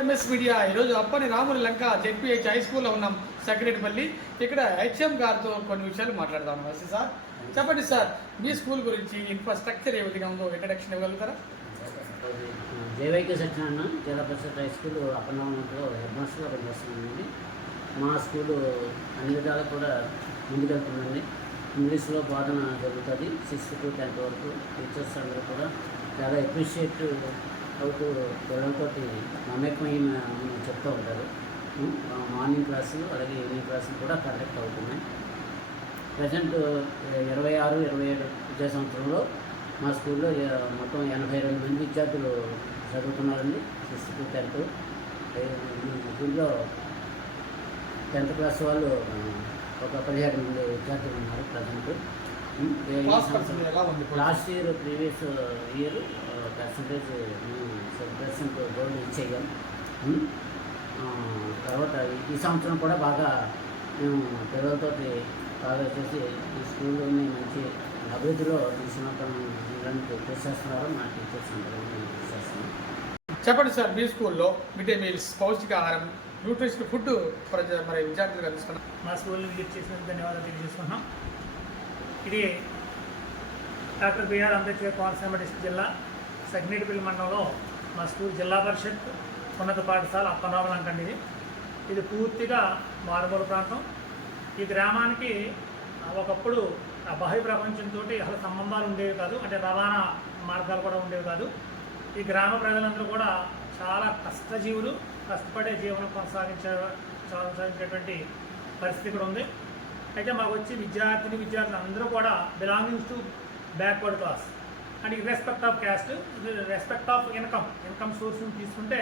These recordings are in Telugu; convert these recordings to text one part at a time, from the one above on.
ఎంఎస్ మీడియా ఈరోజు అప్పని రాముని లంక జెడ్పీహెచ్ హై స్కూల్లో ఉన్నాం సెక్రటరీపల్లి. ఇక్కడ హెచ్ఎం గారితో కొన్ని విషయాలు మాట్లాడదాం. నమస్తే సార్, చెప్పండి సార్, మీ స్కూల్ గురించి ఇన్ఫ్రాస్ట్రక్చర్ ఏ విధంగా ఉందో ఇంట్రడక్షన్ ఇవ్వగలుగుతారా? జేవైకే సత్యనారాయణ జిల్లా పరిషత్ హై స్కూల్ అప్పన్నలో హెడ్ మాస్టర్గా పనిచేస్తున్నానండి. మా స్కూలు అన్ని విధాలు కూడా ముందుకెళ్తుందండి. ఇంగ్లీష్లో బోధన జరుగుతుంది 6th to 10th వరకు. టీచర్స్ అందరూ కూడా చాలా అప్రిషియేట్ అవుతూ పిల్లలతో మమేకమై చెప్తూ ఉంటారు. మార్నింగ్ క్లాసులు అలాగే ఈవినింగ్ క్లాసులు కూడా కండక్ట్ అవుతున్నాయి. ప్రజెంట్ 26-27 విద్యా సంవత్సరంలో మా స్కూల్లో మొత్తం 82 మంది విద్యార్థులు చదువుతున్నారండి. 6th to 10th. దీంట్లో 10th క్లాస్ వాళ్ళు ఒక 17 మంది విద్యార్థులు ఉన్నారు present. Last year previous year percentage 7% gold ఇచ్చేయం. తర్వాత ఈ సంవత్సరం కూడా బాగా మేము పిల్లలతో బాగా చేసి ఈ స్కూల్లోని మంచి అభివృద్ధిలో తీసుకున్నటువంటి చేస్తున్నారు మా టీచర్స్ అందరూ చేస్తున్నాం. చెప్పండి సార్, మీ స్కూల్లో మిడ్ డే మీల్స్, పౌష్టికాహారం, న్యూట్రిషన్ ఫుడ్ మరి విద్యార్థులకు అందిస్తున్నాం. మా స్కూల్ని విజిట్ చేసినందుకు ధన్యవాదాలు తెలియజేసుకున్నాం. ఇది doctor B R Ambedkar Konaseema district జిల్లా సెగ్నేటిపల్లి మండలంలో మా స్కూల్ జిల్లా పరిషత్ ఉన్నత పాఠశాల అప్పన్నరావు లంక అండి. ఇది పూర్తిగా మారుమూల ప్రాంతం. ఈ గ్రామానికి ఒకప్పుడు బాహ్య ప్రపంచంతో అసలు సంబంధాలు ఉండేవి కాదు, అంటే రవాణా మార్గాలు కూడా ఉండేవి కాదు. ఈ గ్రామ ప్రజలందరూ కూడా చాలా కష్టజీవులు, కష్టపడే జీవనం కొనసాగించేటువంటి పరిస్థితి కూడా ఉంది. అయితే మాకు వచ్చి విద్యార్థులు అందరూ కూడా belongings to backward class and irrespect of caste, respect of income సోర్స్ని తీసుకుంటే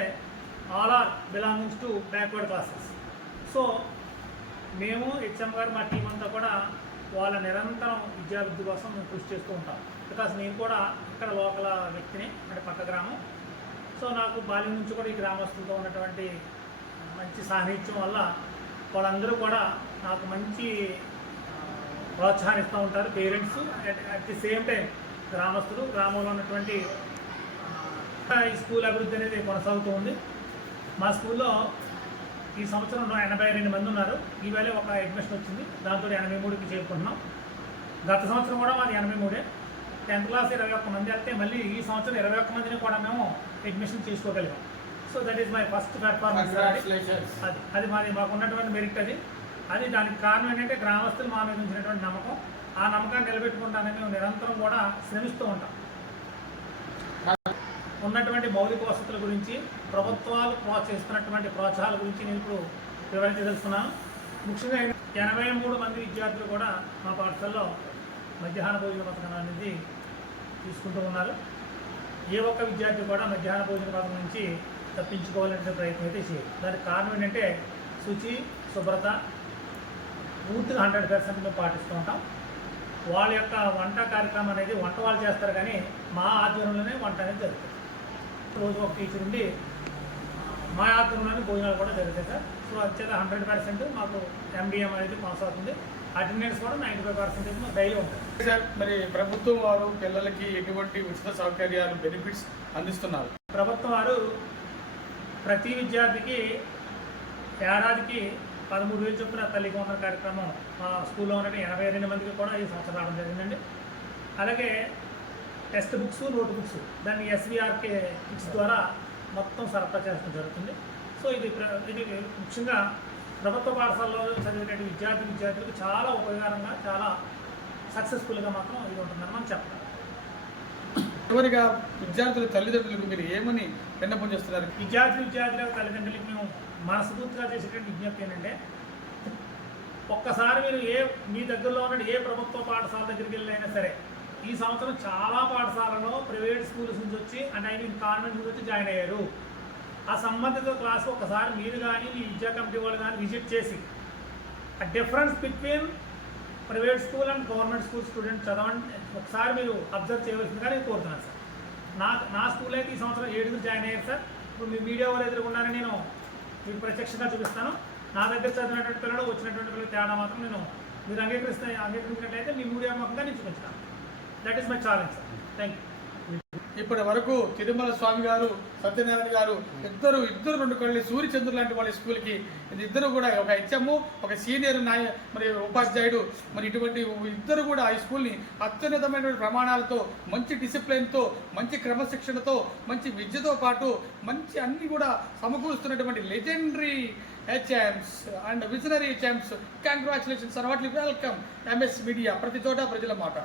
all are belongings to backward classes. So మేము హెచ్ఎం గారు మా టీం అంతా కూడా వాళ్ళ నిరంతరం విద్యాభివృద్ధి కోసం మేము కృషి చేస్తూ ఉంటాం. బికాస్ నేను కూడా ఇక్కడ లోకల్ వ్యక్తిని, అంటే పక్క గ్రామం. సో నాకు బాల్యం నుంచి కూడా ఈ గ్రామస్తులతో ఉన్నటువంటి మంచి సాన్నిధ్యం వల్ల వాళ్ళందరూ కూడా నాకు మంచి ప్రోత్సాహాన్ని ఇస్తూ ఉంటారు. Parents at the same time గ్రామస్తులు, గ్రామంలో ఉన్నటువంటి ఈ స్కూల్ అభివృద్ధి అనేది కొనసాగుతూ ఉంది. మా స్కూల్లో ఈ సంవత్సరం 82 మంది ఉన్నారు. ఈవేళ ఒక అడ్మిషన్ వచ్చింది, దాంతో 83కి చేరుకుంటున్నాం. గత సంవత్సరం కూడా మాది 83. 10th క్లాస్ 21 మంది వెళ్తే మళ్ళీ ఈ సంవత్సరం 21 మందిని కూడా మేము అడ్మిషన్ చేసుకోగలిగాం. So that is my first performance. అది మాకు ఉన్నటువంటి మెరిట్. అది దానికి కారణం ఏంటంటే గ్రామస్తులు మా మీద ఉంచినటువంటి నమ్మకం. ఆ నమ్మకాన్ని నిలబెట్టుకుంటానని మేము నిరంతరం కూడా శ్రమిస్తూ ఉంటాం. ఉన్నటువంటి మౌలిక వసతుల గురించి, ప్రభుత్వాలు ప్రోత్సహిస్తున్నటువంటి ప్రోత్సాహాల గురించి నేను ఇప్పుడు వివరించదలుచుకున్నాను. ముఖ్యంగా 83 మంది విద్యార్థులు కూడా మా పాఠశాలలో మధ్యాహ్న భోజన పథకం అనేది తీసుకుంటూ ఉన్నారు. ఏ ఒక్క విద్యార్థి కూడా మధ్యాహ్న భోజన పథకం నుంచి తప్పించుకోవాలనే ప్రయత్నం అయితే చేయదు. దానికి కారణం ఏంటంటే శుచి, శుభ్రత పూర్తిగా 100% మేము పాటిస్తూ ఉంటాం. వాళ్ళ యొక్క వంట కార్యక్రమం అనేది వంట వాళ్ళు చేస్తారు, కానీ మా ఆధ్వర్యంలోనే వంట అనేది జరుగుతుంది. రోజు ఒక టీచర్ ఉండి మా ఆధ్వర్యంలోనే భోజనాలు కూడా జరుగుతాయి సార్. సో వచ్చేది 100% మాకు MDM అనేది కొనసాగుతుంది. అటెండెన్స్ కూడా 95% మాకు డైలీ ఉంటుంది సార్. మరి ప్రభుత్వం వారు పిల్లలకి ఎటువంటి ఉచిత సౌకర్యాలు, బెనిఫిట్స్ అందిస్తున్నారు? ప్రభుత్వం వారు ప్రతి విద్యార్థికి ఏడాదికి 13,000 చొప్పున తల్లికి వందన కార్యక్రమం మా స్కూల్లో ఉన్నట్టు 82 మందికి కూడా ఈ సంవత్సరం రావడం జరిగిందండి. అలాగే టెక్స్ట్ బుక్స్, నోట్ బుక్స్ దాన్ని SVRK కిట్స్ ద్వారా మొత్తం సరఫరా చేయడం జరుగుతుంది. సో ఇది ముఖ్యంగా ప్రభుత్వ పాఠశాలలో చదివేటువంటి విద్యార్థులకు చాలా ఉపయోగకరంగా, చాలా సక్సెస్ఫుల్గా మాత్రం ఇది ఉంటుందని మనం చెప్పాలి. చివరిగా విద్యార్థుల తల్లిదండ్రులకు మీరు ఏమని విన్నపం చేస్తున్నారు? విద్యార్థుల తల్లిదండ్రులకి మేము మనస్ఫూర్తిగా చేసేటువంటి విజ్ఞప్తి ఏంటంటే, ఒక్కసారి మీరు మీ దగ్గరలో ఉన్న ఏ ప్రభుత్వ పాఠశాల దగ్గరికి వెళ్ళైనా సరే, ఈ సంవత్సరం చాలా పాఠశాలలో ప్రైవేట్ స్కూల్స్ నుంచి వచ్చి, అంటే కాన్వెంట్ నుంచి వచ్చి జాయిన్ అయ్యారు. ఆ సంబంధిత క్లాసు ఒకసారి మీరు కానీ మీ విద్యా కమిటీ వాళ్ళు కానీ విజిట్ చేసి ఆ difference between private school and government school student చదవండి, ఒకసారి మీరు అబ్జర్వ్ చేయవలసిందిగా నేను కోరుతున్నాను సార్. నా స్కూల్ అయితే ఈ సంవత్సరం 7 జాయిన్ అయ్యారు సార్. ఇప్పుడు మీ మీడియా వాళ్ళు ఎదుర్కొన్నారని నేను మీకు ప్రత్యక్షంగా చూపిస్తాను. నా దగ్గర చదివినటువంటి పిల్లలు, వచ్చినటువంటి పిల్లలు తేడా మాత్రం నేను మీరు అంగీకరించినట్లయితే మీ మీడియా ముఖంగా నేను చూపించాను. That is my challenge sir. Thank you. ఇప్పటి వరకు తిరుమల స్వామి గారు, సత్యనారాయణ గారు ఇద్దరు 2 కళ్ళు సూర్యచంద్రు లాంటి వాళ్ళ స్కూల్కి ఇద్దరు కూడా, ఒక హెచ్ఎం, ఒక సీనియర్ మరి ఉపాధ్యాయుడు, మరి ఇటువంటి ఇద్దరు కూడా ఈ స్కూల్ని అత్యున్నతమైనటువంటి ప్రమాణాలతో, మంచి డిసిప్లిన్తో, మంచి క్రమశిక్షణతో, మంచి విద్యతో పాటు మంచి అన్ని కూడా సమకూరుస్తున్నటువంటి legendary HMs and visionary HMs. Congratulations and heartly welcome MS media, ప్రతి చోట ప్రజల మాట.